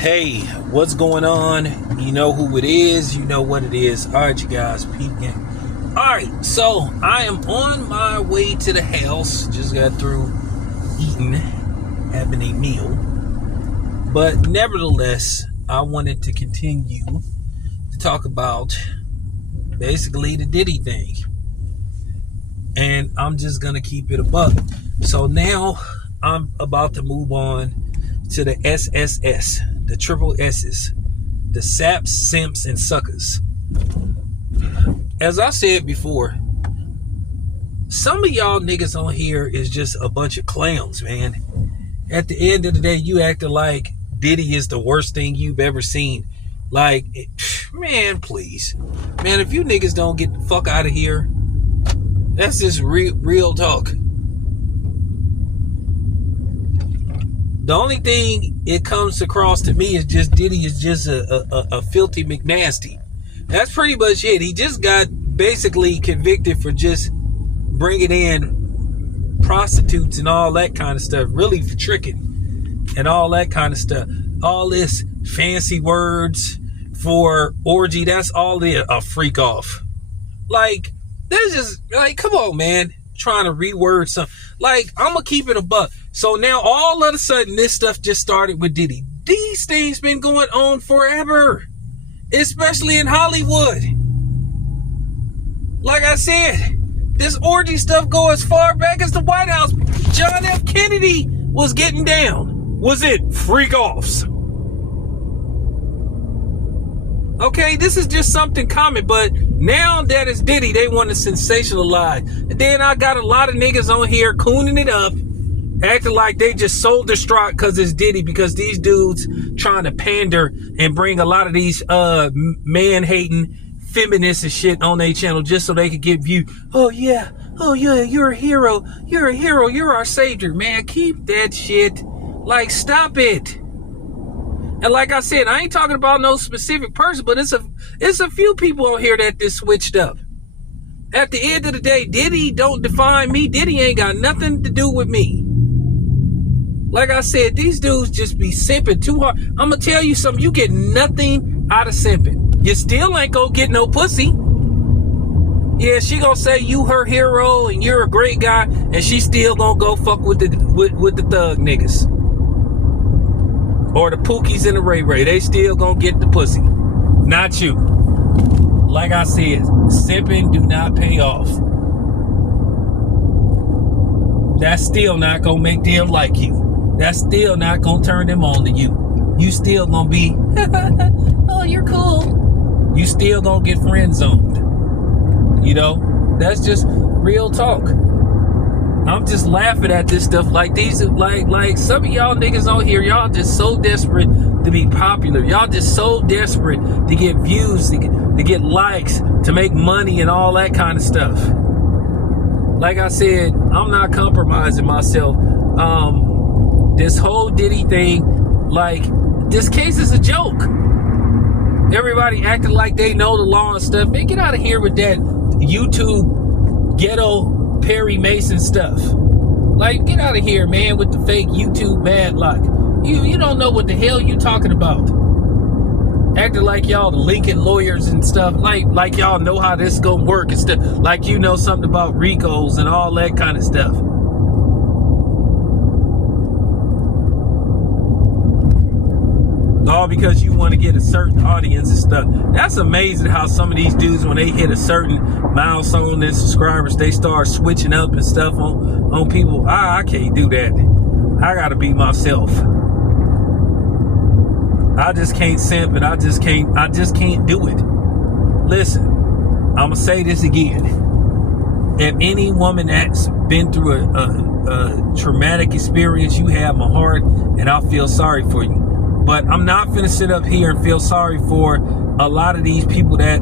Hey, what's going on? You know who it is. You know what it is. All right, you guys, peep game. All right, so I am on my way to the house. Just got through eating, having a meal. But nevertheless, I wanted to continue to talk about basically the Diddy thing. And I'm just going to keep it a buck. So now I'm about to move on to the SSS, the triple S's, the saps, simps, and suckers. As I said before, some of y'all niggas on here is just a bunch of clowns, man. At the end of the day, you acting like Diddy is the worst thing you've ever seen. Like, man, please. Man, if you niggas don't get the fuck out of here, that's just real talk. The only thing it comes across to me is just Diddy is just a filthy McNasty. That's pretty much it. He just got basically convicted for just bringing in prostitutes and all that kind of stuff. Really for tricking and all that kind of stuff. All this fancy words for orgy. That's all a freak off. Like, there's just, like, come on, man. Trying to reword something. Like, I'm going to keep it a buck. So now all of a sudden this stuff just started with Diddy. These things been going on forever, especially in Hollywood. Like I said, this orgy stuff go as far back as the White House. John F. Kennedy was getting down. Was it freak offs? Okay, this is just something common, but now that it's Diddy, they want to sensationalize. And then I got a lot of niggas on here cooning it up, acting like they just so distraught because it's Diddy, because these dudes trying to pander and bring a lot of these man-hating feminists and shit on their channel just so they could get views. Oh yeah, you're a hero. You're a hero. You're our savior. Man, keep that shit. Like, stop it. And like I said, I ain't talking about no specific person, but it's a few people on here that just switched up. At the end of the day, Diddy don't define me. Diddy ain't got nothing to do with me. Like I said, these dudes just be simping too hard. I'm going to tell you something. You get nothing out of simping. You still ain't going to get no pussy. Yeah, she going to say you her hero and you're a great guy, and she still going to go fuck with the thug niggas. Or the Pookies and the Ray Ray. They still gonna get the pussy. Not you. Like I said, simping do not pay off. That's still not gonna make them like you. That's still not gonna turn them on to you. You still gonna be, oh, you're cool. You still gonna get friend zoned. You know? That's just real talk. I'm just laughing at this stuff. Like, these, like some of y'all niggas on here, y'all just so desperate to be popular. Y'all just so desperate to get views, to get likes, to make money and all that kind of stuff. Like I said, I'm not compromising myself. This whole Diddy thing, like, this case is a joke. Everybody acting like they know the law and stuff. Man, get out of here with that YouTube ghetto Perry Mason stuff. Like, get out of here, man, with the fake YouTube bad luck. You don't know what the hell you talking about. Acting like y'all the Lincoln lawyers and stuff. Like y'all know how this gonna work and stuff. Like you know something about RICOs and all that kind of stuff. All because you want to get a certain audience and stuff. That's amazing how some of these dudes, when they hit a certain milestone in subscribers, they start switching up and stuff on people. I can't do that. I gotta be myself. I just can't simp, and I just can't do it. Listen, I'm gonna say this again. If any woman that's been through a traumatic experience, you have my heart, and I feel sorry for you. But I'm not finna sit up here and feel sorry for a lot of these people that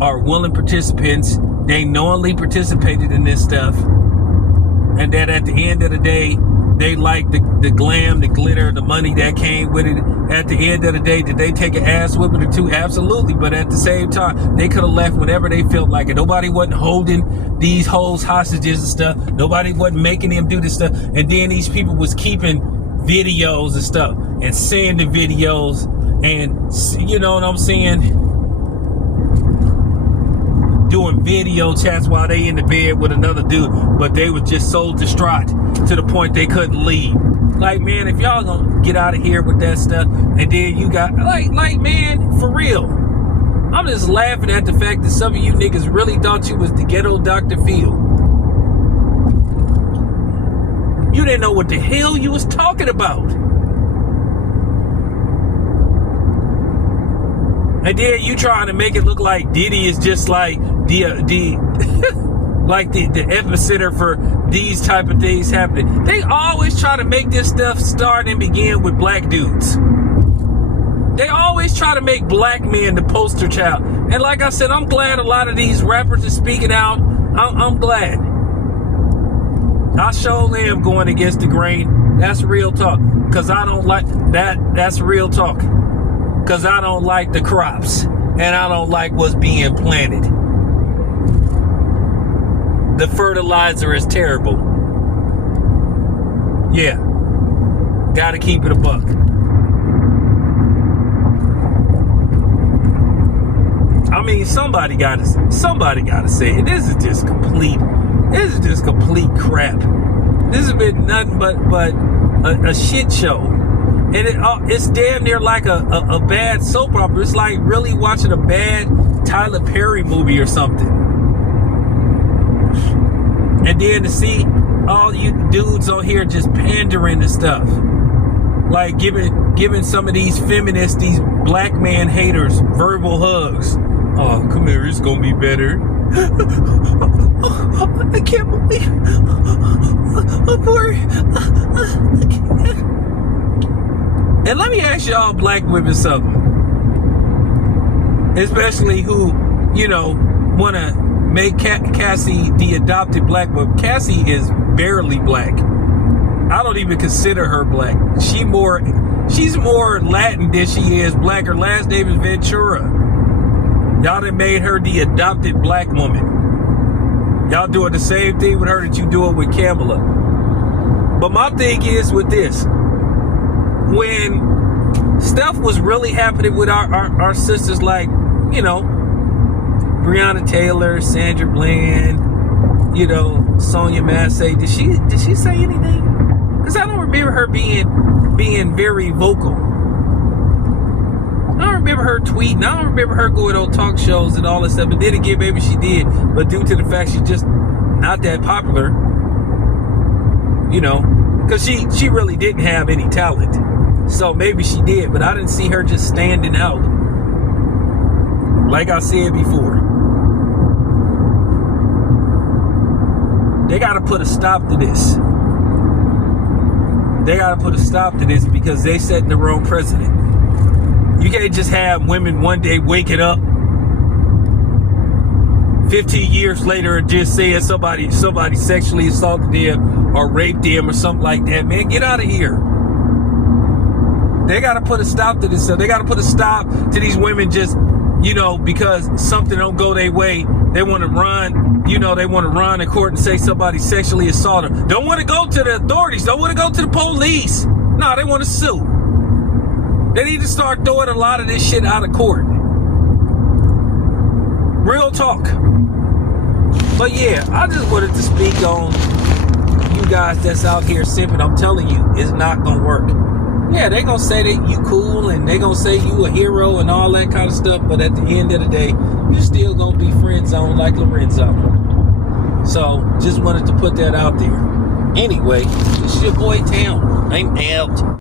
are willing participants. They knowingly participated in this stuff. And that at the end of the day, they like the glam, the glitter, the money that came with it. At the end of the day, did they take an ass whipping or two? Absolutely. But at the same time, they could have left whenever they felt like it. Nobody wasn't holding these hoes hostages and stuff. Nobody wasn't making them do this stuff. And then these people was keeping videos and stuff and sending videos and you know what I'm saying, doing video chats while they in the bed with another dude, but they was just so distraught to the point they couldn't leave. Like, man, if y'all gonna get out of here with that stuff, and then you got like man, for real, I'm just laughing at the fact that some of you niggas really thought you was the ghetto Dr. Phil. You didn't know what the hell you was talking about. And then you trying to make it look like Diddy is just like the like the epicenter for these type of things happening. They always try to make this stuff start and begin with black dudes. They always try to make black men the poster child. And like I said, I'm glad a lot of these rappers are speaking out. I'm glad. I sure am going against the grain. That's real talk. Because I don't like that. That's real talk. Because I don't like the crops. And I don't like what's being planted. The fertilizer is terrible. Yeah. Gotta keep it a buck. I mean, somebody gotta say it. This is just complete crap. This has been nothing but a shit show. And it's damn near like a bad soap opera. It's like really watching a bad Tyler Perry movie or something. And then to see all you dudes on here just pandering and stuff. Like giving some of these feminists, these black man haters, verbal hugs. Oh, come here, it's gonna be better. I can't believe I'm worried. And let me ask y'all black women something. Especially who, you know, want to make Cassie the adopted black woman. Cassie is barely black. I don't even consider her black. She's more Latin than she is black. Her last name is Ventura. Y'all done made her the adopted black woman. Y'all doing the same thing with her that you doing with Kamala. But my thing is with this. When stuff was really happening with our sisters like, you know, Breonna Taylor, Sandra Bland, you know, Sonia Massey, did she say anything? Because I don't remember her being very vocal. I don't remember her tweeting. I don't remember her going on talk shows and all that stuff. But then again, maybe she did. But due to the fact she's just not that popular, you know, because she really didn't have any talent. So maybe she did. But I didn't see her just standing out. Like I said before. They got to put a stop to this. They got to put a stop to this because they setting the wrong precedent. You can't just have women one day waking up 15 years later and just saying somebody sexually assaulted them or raped them or something like that. Man, get out of here. They got to put a stop to this. So they got to put a stop to these women just, you know, because something don't go their way. They want to run, you know, they want to run in court and say somebody sexually assaulted them. Don't want to go to the authorities. Don't want to go to the police. No, they want to sue. They need to start throwing a lot of this shit out of court. Real talk. But yeah, I just wanted to speak on you guys that's out here simping. I'm telling you, it's not going to work. Yeah, they going to say that you cool and they going to say you a hero and all that kind of stuff. But at the end of the day, you still going to be friend zone like Lorenzo. So just wanted to put that out there. Anyway, this is your boy Town. I'm out.